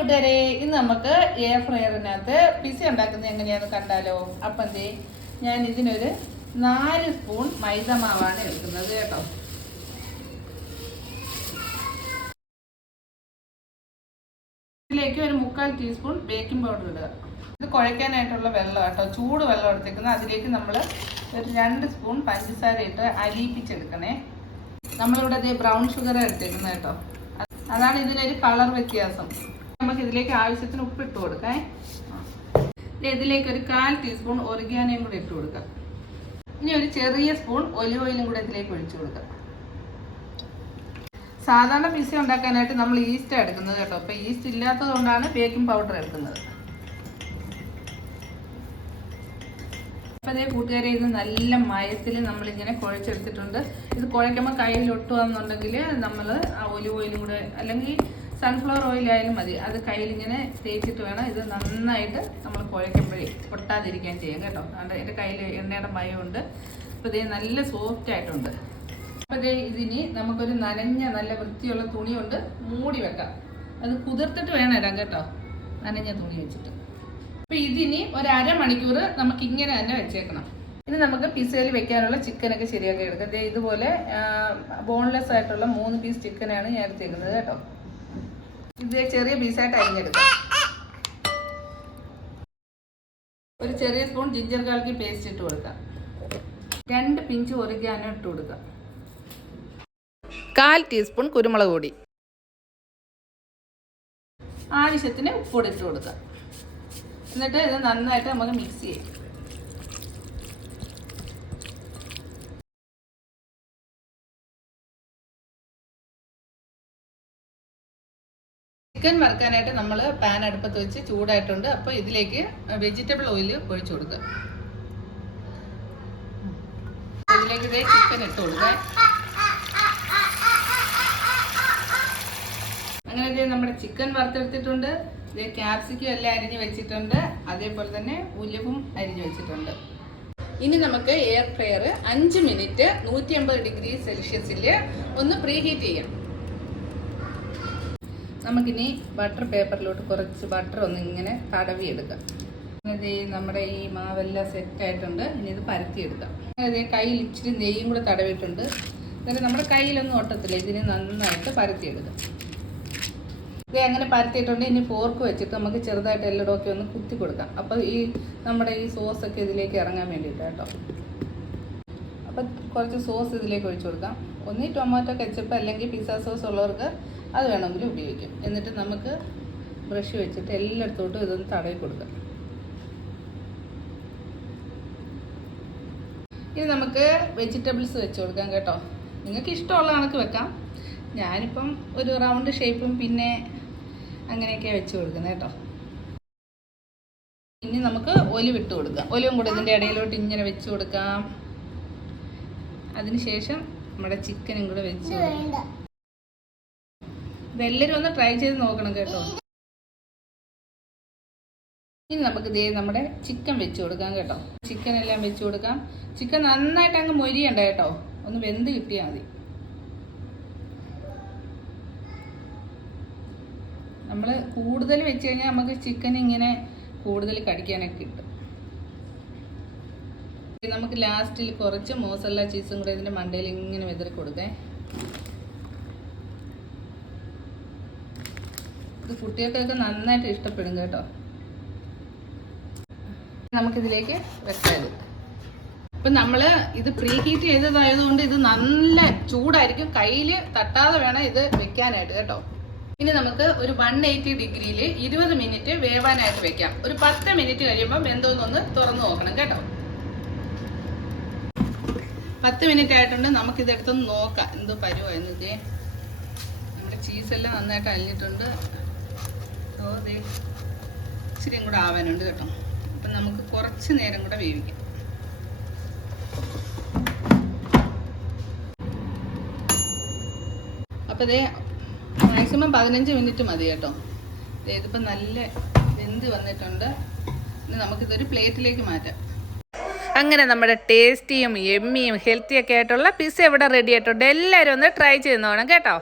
കൂട്ടുകാരെ ഇന്ന് നമുക്ക് എയർ ഫ്രയറിനകത്ത് പിസ ഉണ്ടാക്കുന്നത് എങ്ങനെയാണെന്ന് കണ്ടാലോ? അപ്പം എന്തേ ഞാൻ ഇതിനൊരു നാല് സ്പൂൺ മൈദ മാവാണ് എടുക്കുന്നത് കേട്ടോ. ഇതിലേക്ക് ഒരു മുക്കാൽ ടീസ്പൂൺ ബേക്കിംഗ് പൗഡർ ഇടുക. ഇത് കുഴയ്ക്കാനായിട്ടുള്ള വെള്ളം കേട്ടോ. ചൂട് വെള്ളം എടുത്തേക്കുന്നത്. അതിലേക്ക് നമ്മൾ ഒരു രണ്ട് സ്പൂൺ പഞ്ചസാര ഇട്ട് അലിയിപ്പിച്ചെടുക്കണേ നമ്മളിവിടെ അതേ ബ്രൗൺ ഷുഗർ എടുത്തേക്കുന്നത് കേട്ടോ. അതാണ് ഇതിനൊരു കളർ വ്യത്യാസം. നമുക്ക് ഇതിലേക്ക് ആവശ്യത്തിന് ഉപ്പ് ഇട്ട് കൊടുക്കാം ഇതിലേക്ക് ഒരു കാൽ ടീസ്പൂൺ ഒറിഗാനയും കൂടി ഇട്ട് കൊടുക്കാം. ഇനി ഒരു ചെറിയ സ്പൂൺ ഒലിവ് ഓയിലും കൂടെ ഇതിലേക്ക് ഒഴിച്ചു കൊടുക്കാം. സാധാരണ പിസ ഉണ്ടാക്കാനായിട്ട് നമ്മൾ ഈസ്റ്റ് എടുക്കുന്നത് കേട്ടോ. അപ്പൊ ഈസ്റ്റ് ഇല്ലാത്തത് കൊണ്ടാണ് ബേക്കിംഗ് പൗഡർ എടുക്കുന്നത്. അപ്പൊ അതേ കൂട്ടുകാരെ ഇത് നല്ല മയത്തിൽ നമ്മളിങ്ങനെ കുഴച്ചെടുത്തിട്ടുണ്ട്. ഇത് കുഴയ്ക്കുമ്പോൾ കയ്യിൽ ഒട്ടുകയെന്നുണ്ടെങ്കിൽ നമ്മൾ ആ ഒലിവ് ഓയിലും കൂടെ അല്ലെങ്കിൽ സൺഫ്ലവർ ഓയിൽ ആയാലും മതി. അത് കയ്യിലിങ്ങനെ തേച്ചിട്ട് വേണം ഇത് നന്നായിട്ട് നമ്മൾ കുഴയ്ക്കുമ്പോഴേ പൊട്ടാതിരിക്കാൻ ചെയ്യാം കേട്ടോ. അതുകൊണ്ട് എന്റെ കയ്യിൽ എണ്ണയുടെ ഉണ്ട് അപ്പോൾ ഇത് നല്ല സോഫ്റ്റ് ആയിട്ടുണ്ട്. അപ്പോൾ ഇതേ ഇതിന് നമുക്കൊരു നനഞ്ഞ നല്ല വൃത്തിയുള്ള തുണി കൊണ്ട് മൂടി വെക്കാം. അത് കുതിർത്തിട്ട് വേണം ഇടാം കേട്ടോ. നനഞ്ഞ തുണി വെച്ചിട്ട്. അപ്പോൾ ഇതിന് ഒരു അരമണിക്കൂർ നമുക്ക് ഇങ്ങനെ തന്നെ വെച്ചേക്കണം. ഇനി നമുക്ക് പിസയിൽ വെക്കാനുള്ള ചിക്കനൊക്കെ ശരിയാക്കി എടുക്കാം. ഇതുപോലെ ബോൺലെസ് ആയിട്ടുള്ള മൂന്ന് പീസ് ചിക്കനാണ് ഞാൻ എടുത്തേക്കുന്നത് കേട്ടോ. ഇത് ചെറിയ പീസായിട്ട് അരിഞ്ഞെടുക്കാം. ഒരു ചെറിയ സ്പൂൺ ജിഞ്ചർ കാൽക്കി പേസ്റ്റ് ഇട്ട് കൊടുക്കാം. രണ്ട് പിഞ്ച് ഒറിഗാനോ ഇട്ട് കൊടുക്കാം. കാൽ ടീസ്പൂൺ കുരുമുളക് പൊടി. ആവശ്യത്തിന് ഉപ്പ് ഇട്ട് കൊടുക്കാം. എന്നിട്ട് ഇത് നന്നായിട്ട് നമുക്ക് മിക്സ് ചെയ്യാം. ചിക്കൻ വറുക്കാനായിട്ട് നമ്മൾ പാൻ അടുപ്പത്ത് വെച്ച് ചൂടായിട്ടുണ്ട്. അപ്പോൾ ഇതിലേക്ക് വെജിറ്റബിൾ ഓയിൽ ഒഴിച്ചു കൊടുക്കുക. ഇതിലേക്ക് ഇതേ ചിക്കൻ ഇട്ട് കൊടുക്കുക. അങ്ങനെ ഇതേ നമ്മുടെ ചിക്കൻ വറുത്തെടുത്തിട്ടുണ്ട്. ഇതേ ക്യാപ്സിക്കം എല്ലാം അരിഞ്ഞ് വെച്ചിട്ടുണ്ട്. അതേപോലെ തന്നെ ഉലുവും അരിഞ്ഞ് വെച്ചിട്ടുണ്ട്. ഇനി നമുക്ക് എയർ ഫ്രയർ അഞ്ച് മിനിറ്റ് നൂറ്റി അമ്പത് ഡിഗ്രി സെൽഷ്യസിൽ ഒന്ന് പ്രീഹീറ്റ് ചെയ്യാം. നമുക്കിനി ബട്ടർ പേപ്പറിലോട്ട് കുറച്ച് ബട്ടർ ഒന്ന് ഇങ്ങനെ തടവി എടുക്കാം ഇത് നമ്മുടെ ഈ മാവെല്ലാം സെറ്റ് ആയിട്ടുണ്ട്. ഇനി ഇത് പരത്തിയെടുക്കാം. അതായത് കയ്യിൽ ഇച്ചിരി നെയ്യും കൂടെ തടവിയിട്ടുണ്ട്. എന്നിട്ട് നമ്മുടെ കയ്യിലൊന്നും ഒട്ടത്തില്ല. ഇതിനെ നന്നായിട്ട് പരത്തിയെടുക്കാം. ഇത് അങ്ങനെ പരത്തിയിട്ടുണ്ട്. ഇനി ഫോർക്ക് വെച്ചിട്ട് നമുക്ക് ചെറുതായിട്ട് എല്ലടമൊക്കെ ഒന്ന് കുത്തി കൊടുക്കാം. അപ്പോൾ ഈ നമ്മുടെ ഈ സോസൊക്കെ ഇതിലേക്ക് ഇറങ്ങാൻ വേണ്ടിയിട്ട് കേട്ടോ അപ്പം കുറച്ച് സോസ് ഇതിലേക്ക് ഒഴിച്ചു കൊടുക്കാം. ഒന്നീ ടൊമാറ്റോ കെച്ചപ്പ് അല്ലെങ്കിൽ പിസ്സ സോസ് ഉള്ളവർക്ക് അത് വേണമെങ്കിൽ ഉപയോഗിക്കാം. എന്നിട്ട് നമുക്ക് ബ്രഷ് വെച്ചിട്ട് എല്ലായിടത്തോട്ടും ഇതൊന്ന് തടവി കൊടുക്കാം. ഇനി നമുക്ക് വെജിറ്റബിൾസ് വെച്ച് കൊടുക്കാം കേട്ടോ. നിങ്ങൾക്ക് ഇഷ്ടമുള്ള കണക്ക് വെക്കാം. ഞാനിപ്പം ഒരു റൗണ്ട് ഷേപ്പും പിന്നെ അങ്ങനെയൊക്കെ വെച്ച് കൊടുക്കുന്നത് കേട്ടോ. ഇനി നമുക്ക് ഒലിവ് ഇട്ട് കൊടുക്കാം. ഒലിവും കൂടെ ഇതിന്റെ ഇടയിലോട്ട് ഇങ്ങനെ വെച്ച് കൊടുക്കാം. അതിനുശേഷം നമ്മുടെ ചിക്കനും കൂടെ വെച്ച് ഇതെല്ലാരും ഒന്ന് ട്രൈ ചെയ്ത് നോക്കണം കേട്ടോ. ഇനി നമുക്ക് ഇതേ നമ്മുടെ ചിക്കൻ വെച്ച് കൊടുക്കാം കേട്ടോ. ചിക്കൻ എല്ലാം വെച്ച് കൊടുക്കാം. ചിക്കൻ നന്നായിട്ട് അങ്ങ് മൊരിയണ്ട കേട്ടോ. ഒന്ന് വെന്ത് കിട്ടിയാൽ മതി. നമ്മൾ കൂടുതൽ വെച്ച് കഴിഞ്ഞാൽ നമുക്ക് ചിക്കൻ ഇങ്ങനെ കൂടുതൽ കടിക്കാനൊക്കെ കിട്ടും. നമുക്ക് ലാസ്റ്റിൽ കുറച്ച് മോസല്ല ചീസും കൂടെ ഇതിന്റെ മണ്ടയിൽ ഇങ്ങനെ വിതറി കൊടുക്കേ. ഇത് കുട്ടികൾക്കൊക്കെ നന്നായിട്ട് ഇഷ്ടപ്പെടും കേട്ടോ. നമുക്കിതിലേക്ക് വെക്കാം ഇപ്പം നമ്മൾ ഇത് പ്രീ ഹീറ്റ് ചെയ്തതായതുകൊണ്ട് ഇത് നല്ല ചൂടായിരിക്കും. കയ്യിൽ തട്ടാതെ വേണം ഇത് വെക്കാനായിട്ട് കേട്ടോ. ഇനി നമുക്ക് ഒരു വൺ എയ്റ്റി ഡിഗ്രിയിൽ ഇരുപത് മിനിറ്റ് വേവാനായിട്ട് വെക്കാം. ഒരു പത്ത് മിനിറ്റ് കഴിയുമ്പോൾ വെന്തോന്നൊന്ന് തുറന്നു നോക്കണം കേട്ടോ. പത്ത് മിനിറ്റ് ആയിട്ടുണ്ട്. നമുക്ക് നമുക്കിതെടുത്തൊന്ന് നോക്കാം. എന്തോ പരുവായിരുന്നു ഇതേ? നമ്മുടെ ചീസെല്ലാം നന്നായിട്ട് അലിഞ്ഞിട്ടുണ്ട്. ഓ ദേ ഇച്ചിരിയും കൂടെ ആവാനുണ്ട് കേട്ടോ. അപ്പം നമുക്ക് കുറച്ച് നേരം കൂടെ വേവിക്കാം. അപ്പോൾ ഇതേ മാക്സിമം പതിനഞ്ച് മിനിറ്റ് മതി കേട്ടോ. ദേ ഇതിപ്പോൾ നല്ല വെന്ത് വന്നിട്ടുണ്ട്. ഇനി നമുക്കിതൊരു പ്ലേറ്റിലേക്ക് മാറ്റാം. അങ്ങനെ നമ്മുടെ ടേസ്റ്റിയും എമ്മിയും ഹെൽത്തിയൊക്കെ ആയിട്ടുള്ള പിസ്സ ഇവിടെ റെഡി ആയിട്ടുണ്ട്. എല്ലാവരും ഒന്ന് ട്രൈ ചെയ്ത് നോക്കണം കേട്ടോ.